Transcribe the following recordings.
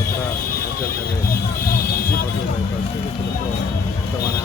ಭದ್ರಾ ಹೋಟೆಲ್ನಲ್ಲಿ ಸಿಹಿ hotel bypass ಇದು ಸ್ವಲ್ಪ ಉತ್ತಮವಾದ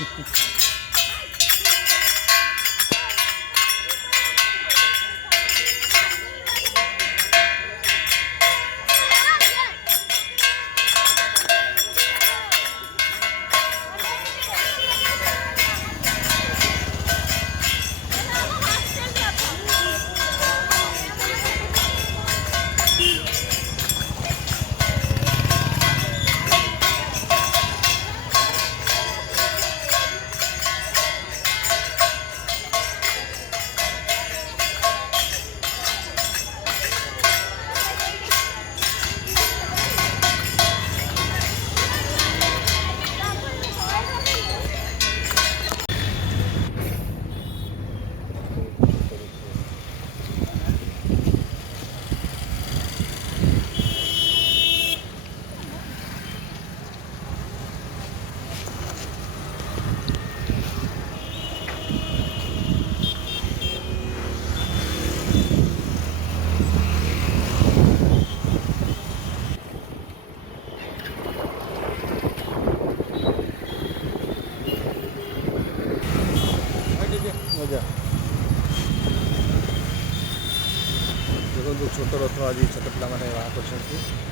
ମଜା ಒಂದು ଆଜି ଛୋଟ ପିଲାମାନେ ಚಕಟ್ಲಮನೆ ಹಾಕೊಳ್ತೀನಿ